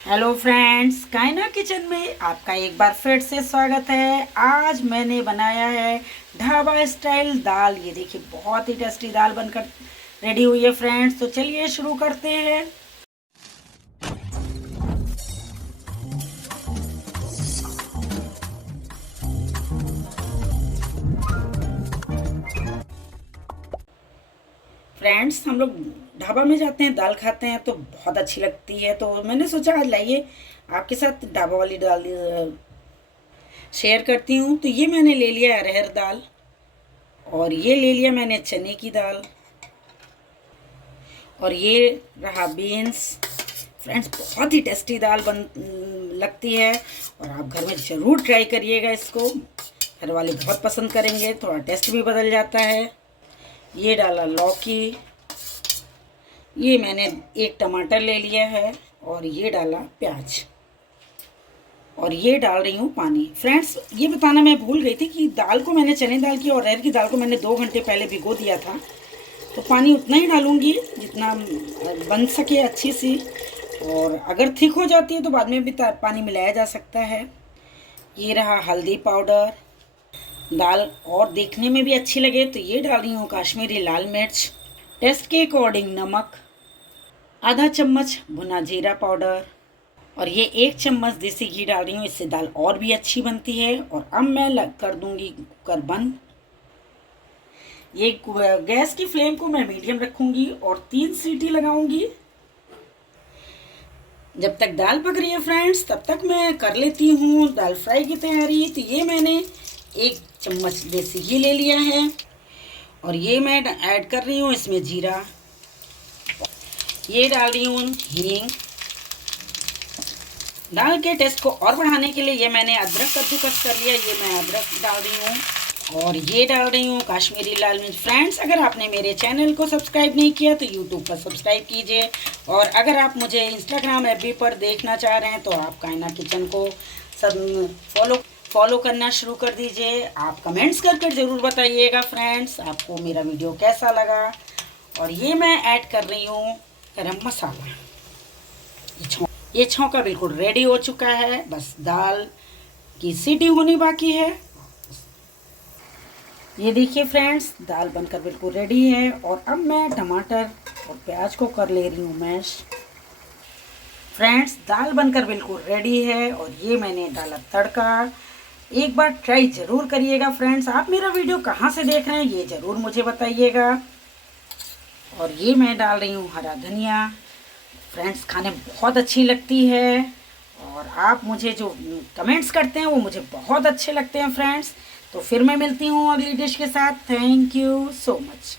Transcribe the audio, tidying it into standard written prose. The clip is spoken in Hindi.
हेलो फ्रेंड्स, कायना किचन में आपका एक बार फिर से स्वागत है। आज मैंने बनाया है ढाबा स्टाइल दाल। ये देखिए, बहुत ही टेस्टी दाल बनकर रेडी हुई है फ्रेंड्स। तो चलिए शुरू करते हैं। फ्रेंड्स, हम लोग ढाबा में जाते हैं, दाल खाते हैं तो बहुत अच्छी लगती है। तो मैंने सोचा आज लाइए आपके साथ ढाबा वाली दाल शेयर करती हूँ। तो ये मैंने ले लिया अरहर दाल, और ये ले लिया मैंने चने की दाल, और ये रहा बीन्स। फ्रेंड्स, बहुत ही टेस्टी दाल बन लगती है, और आप घर में ज़रूर ट्राई करिएगा इसको। घर वाले बहुत पसंद करेंगे, थोड़ा टेस्ट भी बदल जाता है। ये डाला लौकी, ये मैंने एक टमाटर ले लिया है, और ये डाला प्याज, और ये डाल रही हूँ पानी। फ्रेंड्स, ये बताना मैं भूल गई थी कि दाल को मैंने, चने दाल की और अरहर की दाल को मैंने 2 घंटे पहले भिगो दिया था। तो पानी उतना ही डालूंगी जितना बन सके अच्छी सी, और अगर थिक हो जाती है तो बाद में भी पानी मिलाया जा सकता है। ये रहा हल्दी पाउडर। दाल और देखने में भी अच्छी लगे तो ये डाल रही हूँ कश्मीरी लाल मिर्च, टेस्ट के अकॉर्डिंग नमक, आधा चम्मच भुना जीरा पाउडर, और ये 1 चम्मच देसी घी डाल रही हूँ। इससे दाल और भी अच्छी बनती है। और अब मैं कर दूंगी कुकर बंद। ये गैस की फ्लेम को मैं मीडियम रखूंगी और 3 सीटी लगाऊंगी। जब तक दाल पक रही है फ्रेंड्स, तब तक मैं कर लेती हूँ दाल फ्राई की तैयारी। तो ये मैंने 1 चम्मच देसी घी ले लिया है, और ये मैं ऐड कर रही हूँ इसमें जीरा। ये डाल रही हूँ हींग। दाल के टेस्ट को और बढ़ाने के लिए ये मैंने अदरक कद्दूकस कर लिया, ये मैं अदरक डाल रही हूँ। और ये डाल रही हूँ कश्मीरी लाल मिर्च। फ्रेंड्स, अगर आपने मेरे चैनल को सब्सक्राइब नहीं किया तो यूट्यूब पर सब्सक्राइब कीजिए, और अगर आप मुझे इंस्टाग्राम एफबी पर देखना चाह रहे हैं तो आप कायना किचन को सब फॉलो करना शुरू कर दीजिए। आप कमेंट्स कर ज़रूर बताइएगा फ्रेंड्स आपको मेरा वीडियो कैसा लगा। और ये मैं ऐड कर रही हूँ गरम मसाला। ये छौंका बिल्कुल रेडी हो चुका है, बस दाल की सीटी होनी बाकी है। ये देखिए फ्रेंड्स, दाल बनकर बिल्कुल रेडी है। और अब मैं टमाटर और प्याज को कर ले रही हूँ मैश। फ्रेंड्स, दाल बनकर बिल्कुल रेडी है, और ये मैंने डाला तड़का। एक बार ट्राई ज़रूर करिएगा फ्रेंड्स। आप मेरा वीडियो कहाँ से देख रहे हैं ये ज़रूर मुझे बताइएगा। और ये मैं डाल रही हूँ हरा धनिया। फ्रेंड्स, खाने बहुत अच्छी लगती है, और आप मुझे जो कमेंट्स करते हैं वो मुझे बहुत अच्छे लगते हैं फ्रेंड्स। तो फिर मैं मिलती हूँ अगली डिश के साथ। Thank you so much.